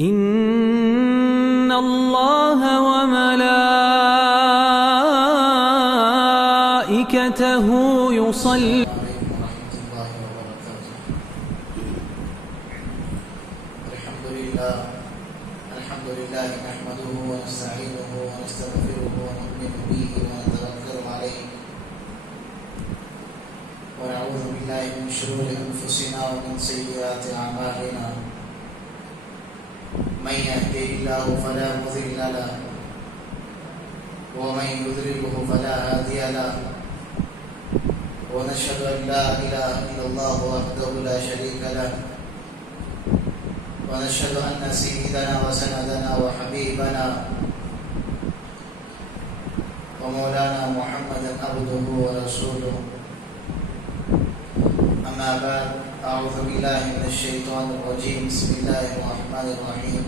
إن الله وملائكته يصلون الحمد لله نحمده ونستعينه ونستغفره ونؤمن به ونتوكل عليه ونعوذ بالله من شرور أنفسنا ومن سيئات أعمالنا من يهده الله فلا مضل له ومن يضلله فلا هادي له ونشهد أن لا إله إلا الله وحده لا شريك له ونشهد أن سيدنا وسندنا وحبيبنا ومولانا محمدا عبده ورسوله أما بعد أعوذ بالله من الشيطان الرجيم بسم الله الرحمن الرحيم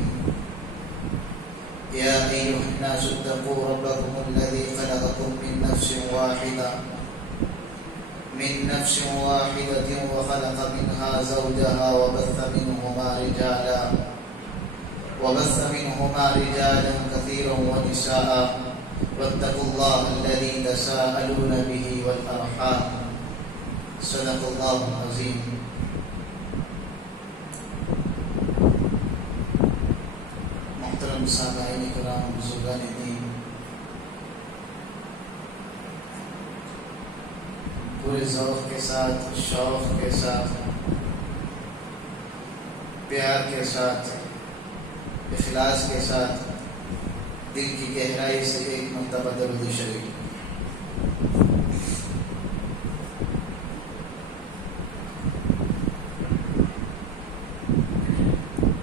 يا أيها الناس اتقوا ربكم الذي خلقكم من نفس واحدة وخلق منها زوجها وبث منهما رجالا كثيرا ونساء واتقوا الله الذي تساءلون به والأرحام صدق الله العظيم. محترم سامعین کرام، بزرگان دین، پورے ذوق کے ساتھ، شوق کے ساتھ، پیار کے ساتھ، اخلاص کے ساتھ دل کی گہرائی سے ایک مرتبہ درود شریف.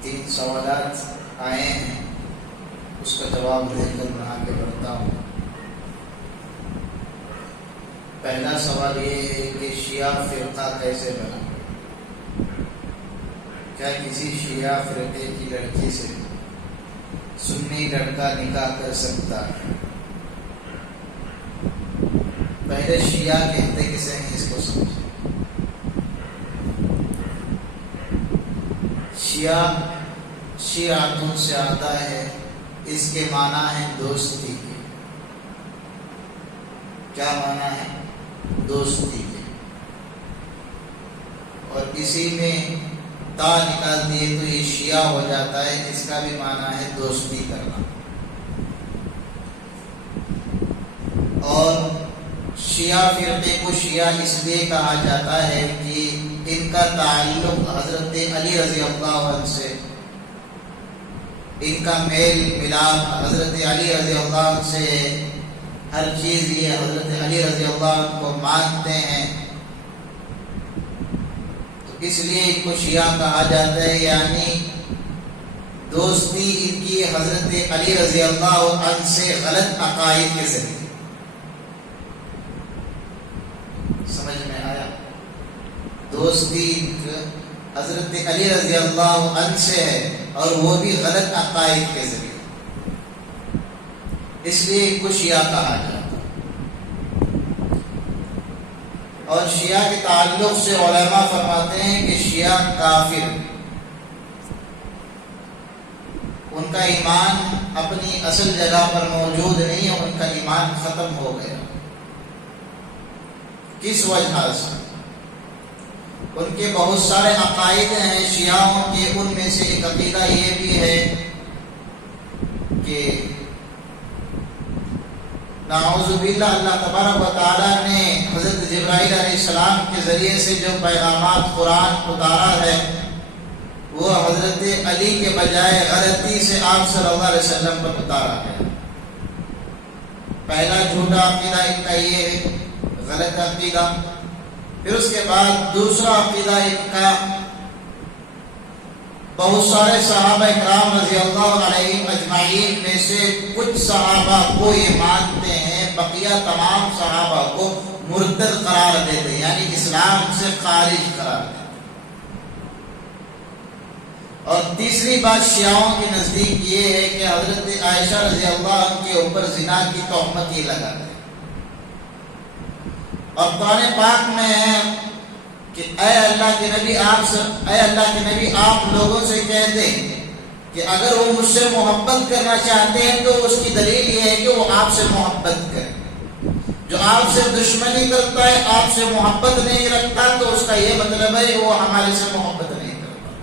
تین سوالات آئے ہیں، اس کا جواب دے کر میں آگے بڑھتا ہوں. پہلا سوال یہ ہے کہ شیعہ فرقہ کیسے بنا؟ کیا کسی شیعہ فرقے کی لڑکی سے سنی لڑکا نکاح کر سکتا ہے؟ پہلے شیعہ کہتے کسے ہیں اس کو سمجھیں. شیعاتوں سے آتا ہے، اس کے معنی ہے دوستی کے. کیا معنی ہے؟ دوستی کے. اور اسی میں تا نکال دیے تو یہ شیعہ ہو جاتا ہے، جس کا بھی معنی ہے دوستی کرنا. اور شیعہ فرقے کو شیعہ اس لیے کہا جاتا ہے کہ ان کا تعلق حضرت علی رضی اللہ عنہ سے، ان کا میل ملاپ حضرت علی رضی اللہ عنہ سے، ہر چیز یہ حضرت علی رضی اللہ عنہ کو مانتے ہیں، تو اس لیے ان کو شیعہ کہا جاتا ہے. یعنی دوستی ان کی حضرت علی رضی اللہ عنہ سے غلط عقائد کے ذریعے. سمجھ میں آیا؟ دوستی حضرت علی رضی اللہ عنہ سے ہے، اور وہ بھی غلط عقائد کے ذریعے. اس لیے ان کو شیعہ کہا جاتا ہے. اور شیعہ کے تعلق سے علماء فرماتے ہیں کہ شیعہ کافر، ان کا ایمان اپنی اصل جگہ پر موجود نہیں ہے، ان کا ایمان ختم ہو گیا. کس وجہ سے؟ ان کے بہت سارے عقائد ہیں شیعوں کے، ان میں سے ایک عقیدہ یہ بھی ہے کہ نعوذ باللہ اللہ تبارک و تعالیٰ نے حضرت جبرائیل علیہ السلام کے ذریعے سے جو پیغامات قرآن اتارا ہے، وہ حضرت علی کے بجائے غلطی سے آپ صلی اللہ علیہ وسلم پر اتارا ہے. پہلا جھوٹا عقیدہ ان کا یہ ہے، غلط عقیدہ. پھر اس کے بعد دوسرا عقیدہ ان کا، بہت سارے صحابہ اکرام رضی اللہ علیہم اجمعین میں سے کچھ صحابہ کو یہ مانتے ہیں، بقیہ تمام صحابہ کو مرتد قرار دیتے، یعنی اسلام سے خارج قرار دیتے. اور تیسری بات شیعوں کے نزدیک یہ ہے کہ حضرت عائشہ رضی اللہ عنہ کے اوپر زنا کی تہمت یہ لگاتے ہیں. اور قرآن پاک میں ہے کہ اے اللہ کے نبی آپ لوگوں سے کہہ دیں کہ اگر وہ مجھ سے محبت کرنا چاہتے ہیں تو اس کی دلیل یہ ہے کہ وہ آپ سے محبت کریں. جو آپ سے دشمنی کرتا ہے، آپ سے محبت نہیں رکھتا، تو اس کا یہ مطلب ہے کہ وہ ہمارے سے محبت نہیں کرتا.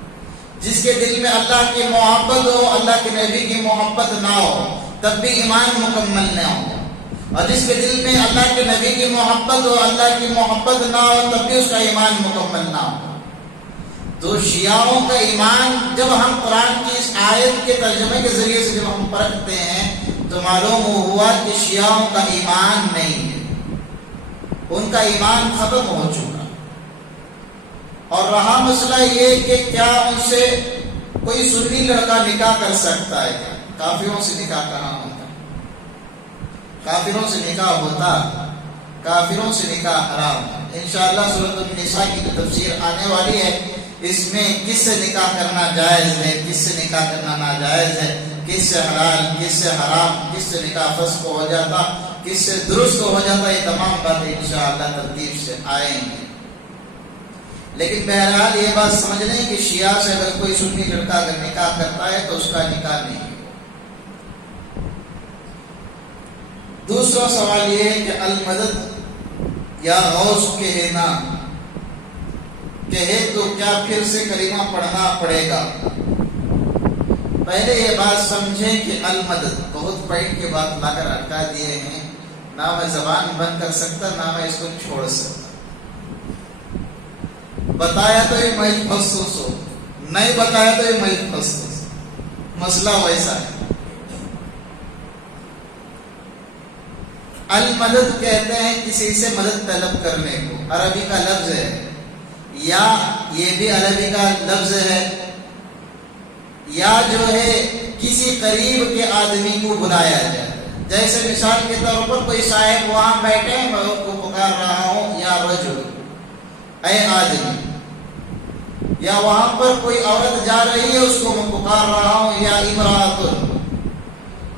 جس کے دل میں اللہ کی محبت ہو، اللہ کے نبی کی محبت نہ ہو، تب بھی ایمان مکمل نہ ہو. اور جس کے دل میں اللہ کے نبی کی محبت ہو، اللہ کی محبت نہ ہو، تب بھی اس کا ایمان مکمل نہ ہو. تو شیعوں کا ایمان، جب ہم قرآن کی اس آیت کے ترجمے کے ذریعے سے جب ہم پرکھتے ہیں تو معلوم ہوا کہ شیعوں کا ایمان نہیں ہے، ان کا ایمان ختم ہو چکا. اور رہا مسئلہ یہ کہ کیا ان سے کوئی سنی لڑکا نکاح کر سکتا ہے؟ کیا کافروں سے نکاح کہاں ہوتا؟ کافروں سے نکاح ہوتا؟ کافروں سے نکاح حرام. انشاءاللہ سورۃ النساء کی جو تفسیر آنے والی ہے، اس میں کس سے نکاح کرنا جائز ہے، کس سے نکاح کرنا ناجائز ہے، کس سے حلال، کس سے حرام، کس سے نکاح فسخ ہو جاتا، کس سے درست ہو جاتا، یہ تمام باتیں انشاءاللہ ترتیب سے آئیں گی. لیکن بہرحال یہ بات سمجھ لیں کہ شیعہ سے اگر کوئی سنی لڑکا اگر نکاح کرتا ہے تو اس کا نکاح نہیں. دوسرا سوال یہ ہے کہ المدد یا غوث کہنا کہے تو کیا پھر سے کلمہ پڑھنا پڑے گا؟ پہلے یہ بات سمجھیں کہ المدد بہت پوائنٹ کے بعد لا کر اٹکا دیے ہیں. نہ میں زبان بند کر سکتا، نہ میں اس کو چھوڑ سکتا. بتایا تو یہ محسوس ہو، نہیں بتایا تو یہ محسوس. مسئلہ ویسا ہے. المدد کہتے ہیں کسی سے مدد طلب کرنے کو. عربی کا لفظ ہے، یا یہ بھی عربی کا لفظ ہے، یا جو ہے کسی قریب کے آدمی کو بلایا جائے. جیسے مثال کے طور پر کوئی صاحب وہاں بیٹھے، میں اس کو پکار رہا ہوں یا رجل، اے آدمی. یا وہاں پر کوئی عورت جا رہی ہے، اس کو میں پکار رہا ہوں یا امرأۃ،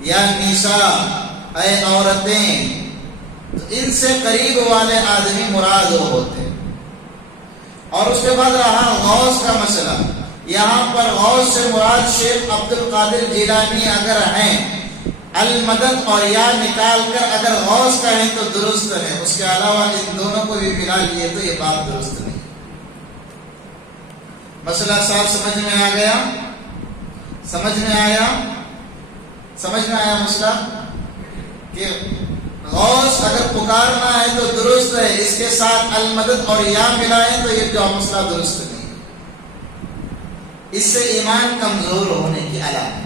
یا نساء، اے عورتیں. تو ان سے قریب والے آدمی مراد ہوتے. اور اس کے بعد رہا غوث کا مسئلہ. یہاں پر غوث سے مراد شیخ عبد القادر جیلانی اگر ہیں، المدد اور یا نکال کر اگر غوث کہیں تو درست ہے. اس کے علاوہ ان دونوں کو بھی ملا لیے تو یہ بات درست نہیں. مسئلہ صاحب سمجھ میں آ گیا؟ سمجھ میں آیا؟ سمجھ میں آیا مسئلہ کہ غوث اگر پکارنا ہے تو درست ہے، اس کے ساتھ المدد اور یا ملائیں تو یہ جو مسئلہ درست نہیں. اس سے ایمان کمزور ہونے کی علامت.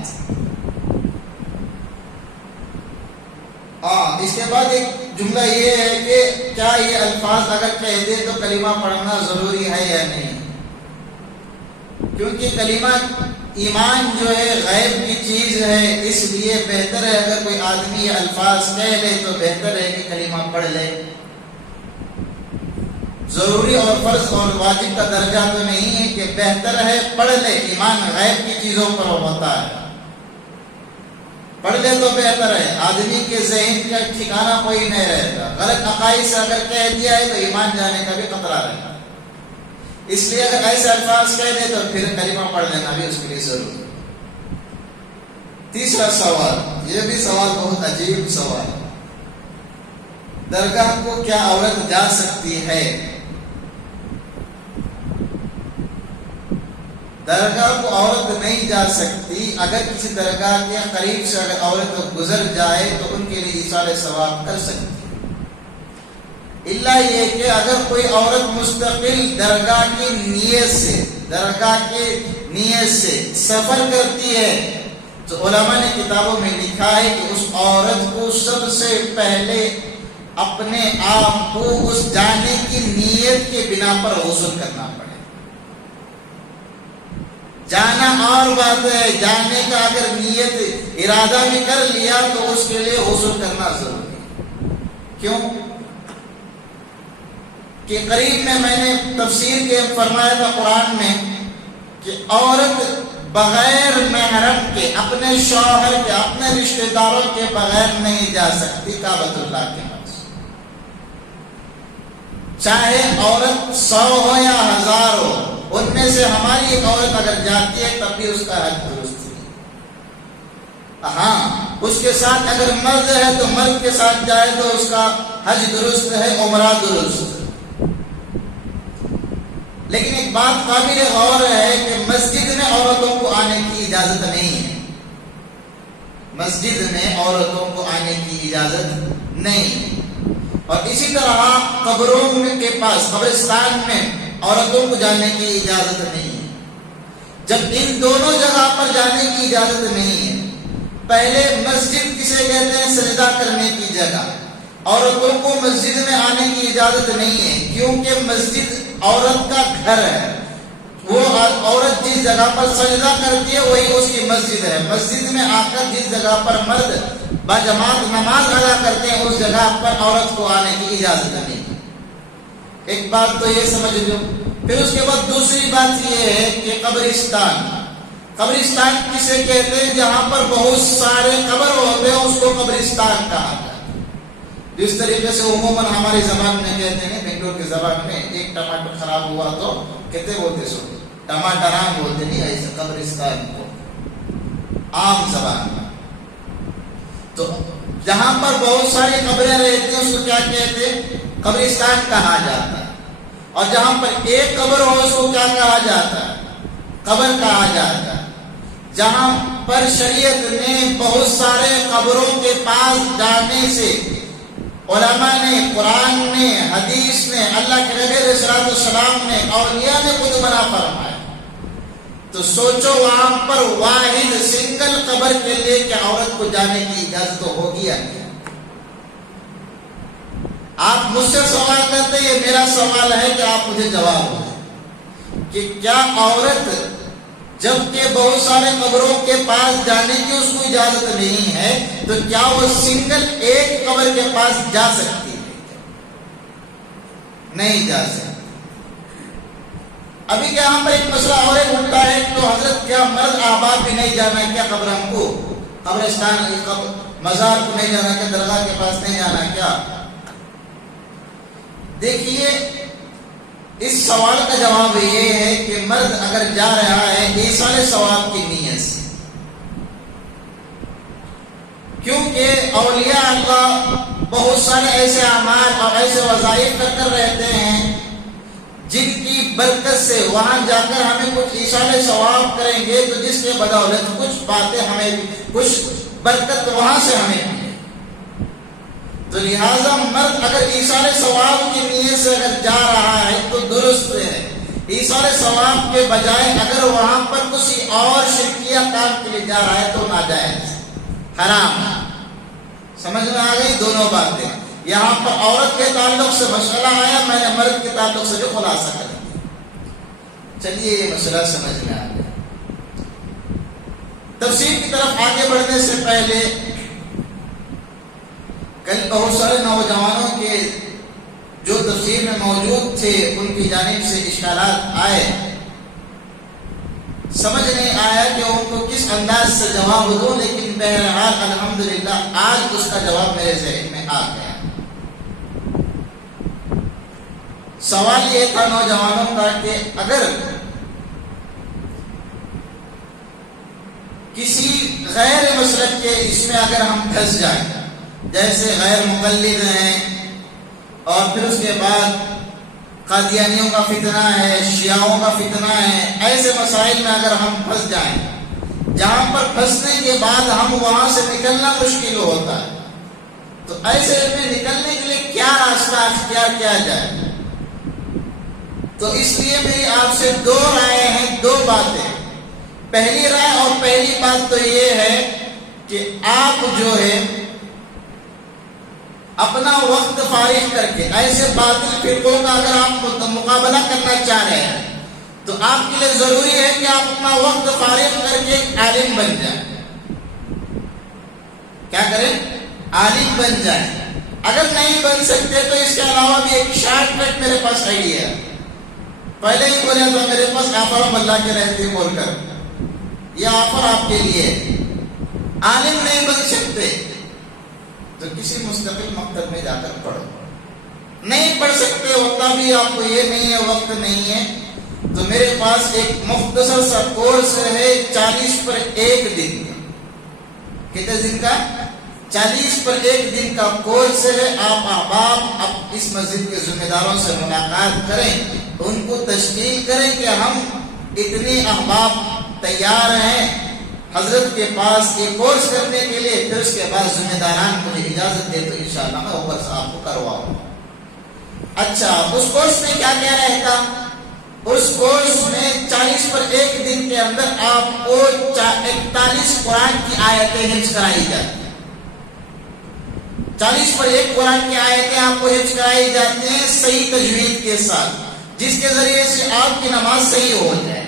اس کے بعد ایک جملہ یہ ہے کہ کیا یہ الفاظ اگر کہہ دے تو کلمہ پڑھنا ضروری ہے یا نہیں؟ کیونکہ کلمہ ایمان جو ہے غیب کی چیز ہے، اس لیے بہتر ہے اگر کوئی آدمی یہ الفاظ کہہ لے تو بہتر ہے کہ کلمہ پڑھ لے. ضروری اور فرض اور واجب کا درجہ تو نہیں ہے کہ بہتر ہے پڑھ لے. ایمان غیب کی چیزوں پر ہوتا ہے، پڑھ لے تو بہتر ہے. آدمی کے ذہن کا ٹھکانہ کوئی نہیں رہتا. غلط عقائد سے اگر کہہ دیا ہے تو ایمان جانے کا بھی خطرہ رہتا. اس لیے اگر ایسے الفاظ کہہ دے تو پھر کلمہ پڑھ لینا بھی اس کے لیے ضروری ہے. تیسرا سوال، یہ بھی سوال بہت عجیب سوال. درگاہ کو کیا عورت جا سکتی ہے؟ درگاہ کو عورت نہیں جا سکتی. اگر کسی درگاہ کے قریب سے اگر عورت گزر جائے تو ان کے لیے ایصال ثواب کر سکتی. اللہ یہ کہ اگر کوئی عورت مستقل درگاہ کی نیت سے سفر کرتی ہے تو علماء نے کتابوں میں لکھا ہے کہ اس عورت کو سب سے پہلے اپنے آپ کو اس جانے کی نیت کے بنا پر غسل کرنا پڑے. جانا اور بات ہے، جانے کا اگر نیت ارادہ بھی کر لیا تو اس کے لیے غسل کرنا ضروری ہے. کیوں کہ قریب میں نے تفسیر کے فرمایا تھا قرآن میں کہ عورت بغیر محرم کے، اپنے شوہر کے، اپنے رشتہ داروں کے بغیر نہیں جا سکتی کعبۃ اللہ کے پاس. چاہے عورت 100 ہو یا 1000 ہو، ان میں سے ہماری ایک عورت اگر جاتی ہے تب بھی اس کا حج درست نہیں. ہاں اس کے ساتھ اگر مرد ہے تو مرد کے ساتھ جائے تو اس کا حج درست ہے، عمرہ درست. لیکن ایک بات قابل غور ہے کہ مسجد میں عورتوں کو آنے کی اجازت نہیں ہے. مسجد میں عورتوں کو آنے کی اجازت نہیں ہے. اور اسی طرح قبروں کے پاس، قبرستان میں عورتوں کو جانے کی اجازت نہیں ہے. جب ان دونوں جگہ پر جانے کی اجازت نہیں ہے، پہلے مسجد کسے کہتے ہیں؟ سجدہ کرنے کی جگہ. عورتوں کو مسجد میں آنے کی اجازت نہیں ہے کیونکہ مسجد عورت کا گھر ہے. وہ عورت جس جگہ پر سجدہ کرتی ہے وہی اس کی مسجد ہے. مسجد میں آ کر جس جگہ پر مرد باجماعت نماز ادا کرتے ہیں اس جگہ پر عورت کو آنے کی اجازت نہیں. ایک بات تو یہ سمجھ لو. پھر اس کے بعد دوسری بات یہ ہے کہ قبرستان. قبرستان کسے کہتے ہیں؟ جہاں پر بہت سارے قبر ہوتے ہیں اس کو قبرستان کہا جاتا ہے. جس طریقے سے عموماً ہماری زبان میں کہتے ہیں، بنگلور کی زبان میں ایک ٹماٹر خراب ہوا تو کہتے بولتے سو ٹماٹران بولتے نہیں، ایسے قبرستان کو عام زبان میں. تو جہاں پر بہت ساری قبریں رہتی ہیں اس کو کیا کہتے ہیں؟ قبرستان کہا جاتا ہے. اور جہاں پر ایک قبر ہو اس کو کیا کہا جاتا ہے؟ قبر کہا جاتا ہے. جہاں پر شریعت نے بہت سارے قبروں کے پاس جانے سے علماء نے، قرآن نے، حدیث نے، اللہ کے نبی علیہ الصلوۃ والسلام نے، اولیاء نے خود منع فرمایا. تو سوچو وہاں پر واحد سنگل قبر کے لیے کہ عورت کو جانے کی اجازت تو ہوگی یا نہیں؟ آپ مجھ سے سوال کرتے ہیں، یہ میرا سوال ہے کہ آپ مجھے جواب دیں کہ کیا عورت جبکہ بہت سارے قبروں کے پاس جانے کی اس کو اجازت نہیں ہے تو کیا وہ سنگل ایک قبر کے پاس جا سکتی ہے؟ نہیں جا سکتی. ابھی یہاں پر ایک مسئلہ اور ایک اٹھتا ہے تو حضرت کیا مرد احباب بھی نہیں جانا کیا قبروں کو؟ قبرستان مزار کو نہیں جانا کیا؟ درگاہ کے پاس نہیں جانا کیا؟ دیکھیے اس سوال کا جواب یہ ہے کہ مرد اگر جا رہا ہے ایصال ثواب کی نیت سے، کیونکہ اولیاء اللہ بہت سارے ایسے اعمال اور ایسے وظائف کر رہتے ہیں جن کی برکت سے وہاں جا کر ہمیں کچھ ایصال ثواب کریں گے تو جس کے بدولت کچھ باتیں ہمیں، کچھ برکت وہاں سے ہمیں ملے. تو لہذا مرد اگر ایصال ثواب کی نیت سے اگر جا رہا ہے تو درست ہے. ایصال ثواب کے بجائے اگر وہاں پر کسی اور شرکیہ کام کے لیے جا رہا ہے تو ناجائز، حرام. سمجھ میں آ گئی دونوں باتیں؟ یہاں پر عورت کے تعلق سے مسئلہ آیا، میں نے مرد کے تعلق سے جو خلاصہ کر دیا. چلیے یہ مسئلہ سمجھ میں آ گیا. تفسیر کی طرف آگے بڑھنے سے پہلے کل بہت سارے نوجوانوں کے جو تفسیر میں موجود تھے ان کی جانب سے اشکالات آئے. سمجھ نہیں آیا کہ ان کو کس انداز سے جواب دوں، لیکن بہرحال الحمدللہ آج اس کا جواب میرے ذہن میں آ گیا. سوال یہ تھا نوجوانوں کا کہ اگر کسی غیر مسلک کے اس میں اگر ہم پھنس جائیں، جیسے غیر مقلد ہیں اور پھر اس کے بعد قادیانیوں کا فتنہ ہے، شیعوں کا فتنہ ہے، ایسے مسائل میں اگر ہم پھنس جائیں جہاں پر پھنسنے کے بعد ہم وہاں سے نکلنا مشکل ہوتا ہے، تو ایسے میں نکلنے کے لیے کیا راستہ اختیار کیا جائے؟ تو اس لیے میری آپ سے دو رائے ہیں، دو باتیں. پہلی رائے اور پہلی بات تو یہ ہے کہ آپ جو ہے اپنا وقت فارغ کر کے ایسے باطل فرقوں کا اگر آپ مقابلہ کرنا چاہ رہے ہیں تو آپ کے لیے ضروری ہے کہ آپ اپنا وقت فارغ کر کے عالم بن جائیں. کیا کریں؟ عالم بن جائیں. اگر نہیں بن سکتے تو اس کے علاوہ بھی ایک شارٹ کٹ میرے پاس آئیڈیا ہے. پہلے ہی بولے تھا میرے پاس آفر اللہ کے رہتے بول کر، یہ آفر آپ کے لیے. عالم نہیں بن سکتے تو کسی مستقل مکتب میں جا کر پڑھو. نہیں پڑھ سکتے اتنا بھی آپ کو یہ نہیں ہے، وقت نہیں ہے، تو میرے پاس ایک مختصر سا کورس ہے 40 پر 1 دن. کتنے دن کا؟ 40 پر 1 دن کا کورس ہے. آپ احباب اب اس مسجد کے ذمہ داروں سے ملاقات کریں, ان کو تشکیل کریں کہ ہم اتنے احباب تیار ہیں حضرت کے پاس یہ کورس کرنے کے لیے. پھر اس کے بعد ذمہ داران مجھے اجازت دے تو انشاءاللہ میں اوپر سے آپ کو کرواؤں. اچھا, اس کورس میں کیا کیا رہتا؟ اس کورس میں 40 پر 1 دن کے اندر آپ کو 41 قرآن کی آیتیں حفظ کرائی جاتی ہیں. 40 پر 1 قرآن کی آیتیں آپ کو حفظ کرائی جاتی ہیں صحیح تجوید کے ساتھ, جس کے ذریعے سے آپ کی نماز صحیح ہو جائے.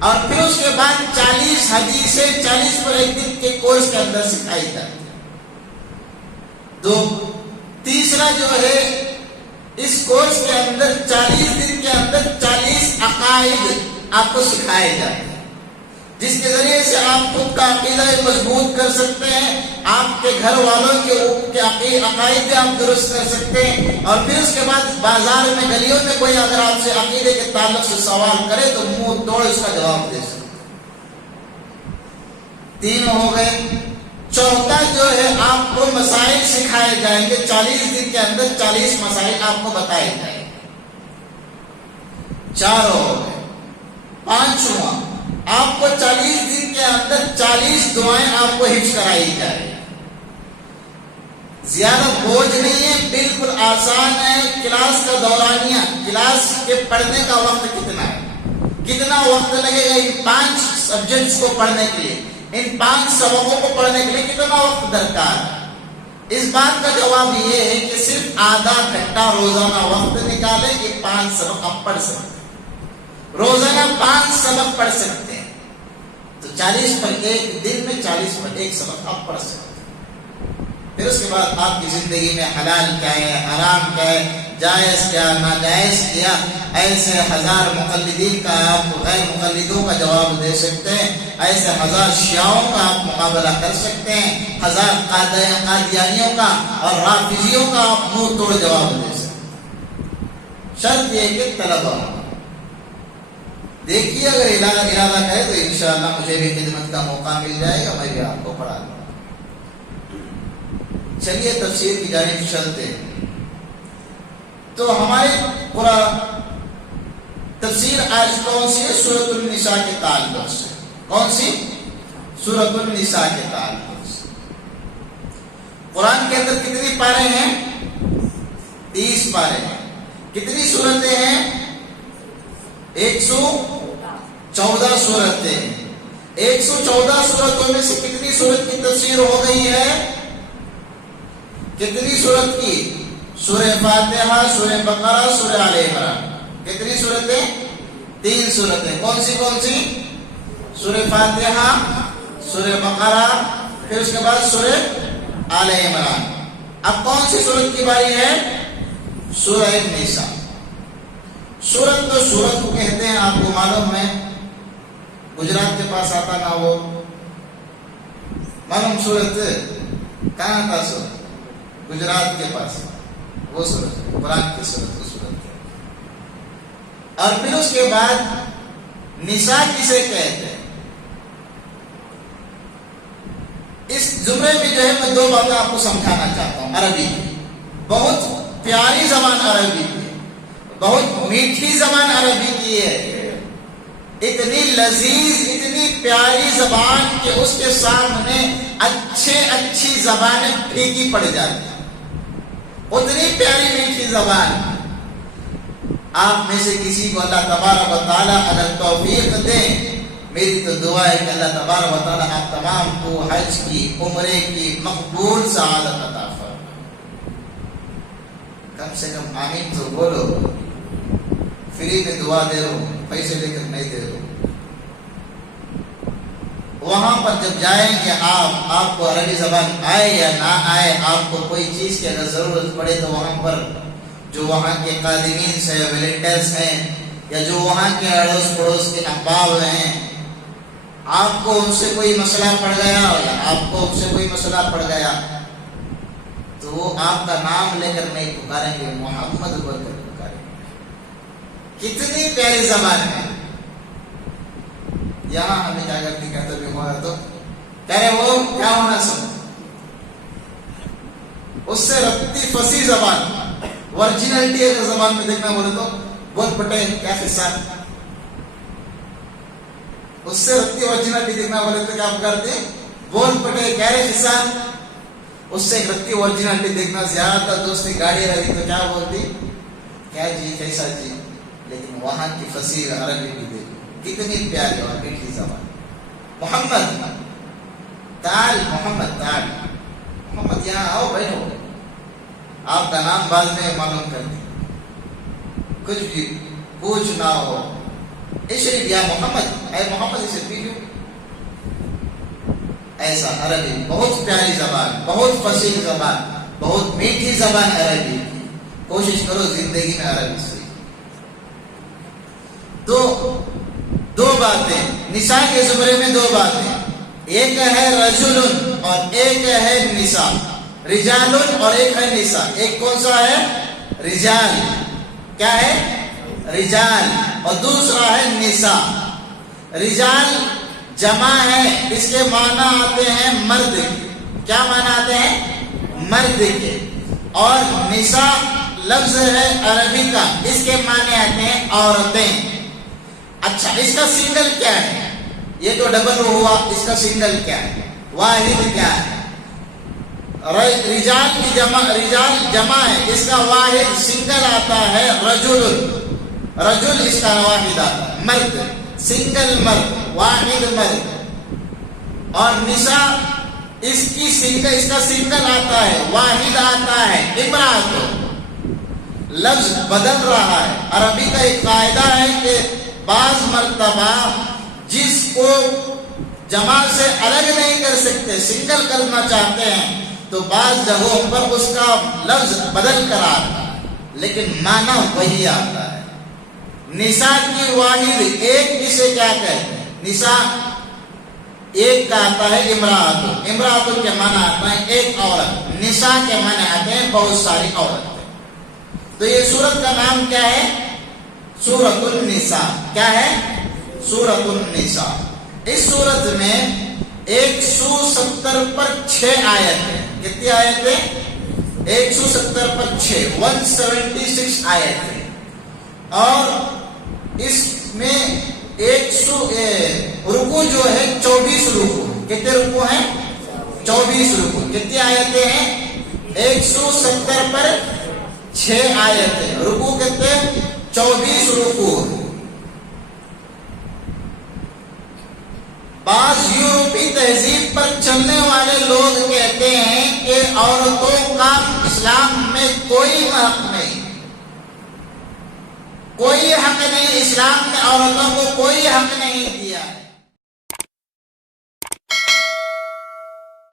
اور پھر اس کے بعد 40 حدیثیں 40 پر 1 دن کے کورس کے اندر سکھائی جاتی ہیں. تیسرا جو ہے, اس کورس کے اندر 40 دن کے اندر 40 عقائد آپ کو سکھائے جاتے ہیں, جس کے ذریعے سے آپ خود کا عقیدہ مضبوط کر سکتے ہیں, آپ کے گھر والوں کے عقائد بھی آپ درست کر سکتے ہیں. اور پھر اس کے بعد بازار میں گلیوں میں کوئی اگر آپ سے عقیدے کے تعلق سے سوال کرے تو منہ توڑ اس کا جواب دے سکتے. 3 ہو گئے. چوتھا جو ہے, آپ کو مسائل سکھائے جائیں گے. 40 دن کے اندر 40 مسائل آپ کو بتائے جائیں گے. 4 ہو گئے. 5واں, آپ کو 40 دن کے اندر 40 دعائیں آپ کو حفظ کرائی جائیں. زیادہ بوجھ نہیں ہے, بالکل آسان ہے. کلاس کا دورانیہ, کلاس کے پڑھنے کا وقت کتنا ہے, کتنا وقت لگے گا ان 5 سبجیکٹس کو پڑھنے کے لیے, ان 5 سبقوں کو پڑھنے کے لیے کتنا وقت درکار ہے؟ اس بات کا جواب یہ ہے کہ صرف آدھا گھنٹہ روزانہ وقت نکالیں کہ 5 سبق آپ پڑھ سکتے ہیں. روزانہ 5 سبق پڑھ سکتے ہیں تو 40 پر 1 دن میں 40 پر 1 سبق آپ پڑھ سکتے ہیں. پھر اس کے بعد آپ کی زندگی میں حلال کیا ہے, حرام کیا ہے, جائز کیا, ناجائز کیا, ایسے 1000 مقلدین کا آپ غیر مقلدوں کا جواب دے سکتے ہیں. ایسے 1000 شیعوں کا آپ مقابلہ کر سکتے ہیں, 1000 قادیانیوں کا اور رافضیوں کا آپ منہ توڑ جواب دے سکتے ہیں. شرط یہ کہ طلبہ دیکھیے, اگر ارادہ کرے تو انشاءاللہ مجھے بھی خدمت کا موقع مل جائے گا, میں بھی آپ کو پڑھا دوں. چلیے تفسیر کی جانب چلتے ہیں. تو ہمارے پورا تفسیر آج کون سی ہے؟ سورۃ النساء کے تعلق سے. کون سی؟ سورۃ النساء کے تعلق سے. قرآن کے اندر کتنی پارے ہیں؟ 30 پارے ہیں. کتنی سورتیں ہیں؟ 114 سورتیں. 114 سورتوں میں سے کتنی سورت کی تفسیر ہو گئی ہے؟ کتنی سورت کی؟ سورہ فاتحہ, سورہ بقرہ, سورہ آل عمران. کتنی سورتیں؟ 3 سورتیں. کون سی؟ سورہ فاتحہ, سورہ بقرہ, پھر اس کے بعد سورہ آل عمران. اب کون سی سورت کی باری ہے؟ سورہ نساء. سورت تو سورت کو کہتے ہیں, آپ کو معلوم ہے. گجرات کے پاس آتا نہ وہ معلوم سورت کہاں تھا؟ سورت گجرات کے پاس وہ سورت قرآن کی سورت کو سورت ہے. اور پھر اس کے بعد نساء کسے کہتے ہیں؟ اس زمرے میں جو ہے میں 2 باتیں آپ کو سمجھانا چاہتا ہوں. عربی کی بہت پیاری زبان عربی کی, بہت میٹھی زبان عربی کی ہے. اتنی لذیذ, اتنی پیاری زبان کہ اس کے سامنے اچھی زبانیں پھیکی پڑ جاتی. اتنی پیاری میٹھی زبان. آپ میں سے کسی کو اللہ تبارک و تعالیٰ اگر توفیق دے, میری تو دعا ہے کہ اللہ تبارک و تعالیٰ آپ تمام کو حج کی, عمرے کی مقبول سعادت عطا فرمائے. کم سے کم آمین تو بولو. فری میں دعا دے رہا ہوں, پیسے لے کر نہیں دے رہا ہوں. وہاں پر جب جائیں گے آپ کو عربی زبان آئے یا نہ آئے, آپ کو کوئی چیز کی اگر ضرورت پڑے تو وہاں پر جو وہاں کے قادمین ہیں, ویلنٹرز ہیں, یا جو وہاں کے اڑوس پڑوس کے احباب ہیں, آپ کو ان سے کوئی مسئلہ پڑ گیا یا آپ کو ان سے کوئی مسئلہ پڑ گیا تو وہ آپ کا نام لے کر نہیں پکاریں گے, محمد بول کر پکاریں گے. کتنی پیاری زبان ہے. یہاں ہمیں کیا کرتی کہتے بھی ہوا تو کہہ رہے وہ کیا ہونا سمجھ، اس سے رتی فصیح زبان، ورجنلٹی اگر زبان میں دیکھنا بولے تو بول پٹے کیا قصہ، اس سے رتی ورجنلٹی دیکھنا بولے تو کیا کرتے بول پٹے کیا رے قصہ، اس سے رتی ورجنلٹی دیکھنا زیادہ دوستی گاڑی رہی تو کیا بولتی کیا جی کیسا جی، لیکن وہاں کی فصیح عربی بھی دیکھو کتنی پیاری اور میٹھی زبان. محمد تعال، محمد تعال، محمد یہاں آؤ بیٹھو، آپ کا نام بعد میں معلوم کر دیں، کچھ بھی پوچھ نہ ہو، اشرب یا محمد، اے محمد اسے پی لو. ایسا عربی بہت پیاری زبان، بہت فصیح زبان، بہت میٹھی زبان عربی کی. کوشش کرو زندگی میں عربی سے. دو باتیں نساء کے زمرے میں، دو باتیں، ایک ہے رجل اور ایک ہے نساء، رجال اور ایک ہے نساء. ایک کون سا ہے؟ رجال، کیا ہے؟ رجال، اور دوسرا ہے نساء. رجال جمع ہے، اس کے معنی آتے ہیں مرد کے. کیا معنی آتے ہیں؟ مرد کے. اور نساء لفظ ہے عربی کا، اس کے معنی آتے ہیں عورتیں. اچھا اس کا سنگل کیا ہے؟ یہ تو ڈبل ہوا، اس کا سنگل کیا ہے؟ واحد کیا ہے؟ رجال کی جمع، رجال جمع ہے، اس کا واحد سنگل آتا ہے رجل. رجل اس کا واحد آتا ہے مرد، سنگل مرد، واحد مرد. اور نساء اس کا سنگل آتا ہے، واحد آتا ہے امرأت. لفظ بدل رہا ہے. عربی کا ایک قاعدہ ہے کہ بعض مرتبہ جس کو جمع سے الگ نہیں کر سکتے، سنگل کرنا چاہتے ہیں، تو بعض جگہوں پر اس کا لفظ بدل کر آتا ہے، لیکن معنی وہی آتا ہے. نساء کی واحد ایک کسے کیا کہتے ہیں؟ نساء ایک کا آتا ہے امرأت. امرأت کے معنی آتا ہے ایک عورت، نساء کے معنی آتے ہیں بہت ساری عورتیں. تو یہ سورت کا نام کیا ہے؟ سورۃ النساء. کیا ہے؟ سورۃ النساء. اس سورت میں 170 پر 6 آیت ہے. کتنی آیت ہے؟ 170 پر 6، 176 آیت ہے. اور اس میں 100 رکوع جو ہے 24 رکوع. کتنے رکوع ہیں؟ 24 رکوع. کتنی آیتیں ہیں؟ 170 پر 6 آیتیں. رکوع کتنے؟ 24 رکوع. بعض یورپی تہذیب پر چلنے والے لوگ کہتے ہیں کہ عورتوں کا اسلام میں کوئی حق نہیں، کوئی حق نہیں، اسلام میں عورتوں کو کوئی حق نہیں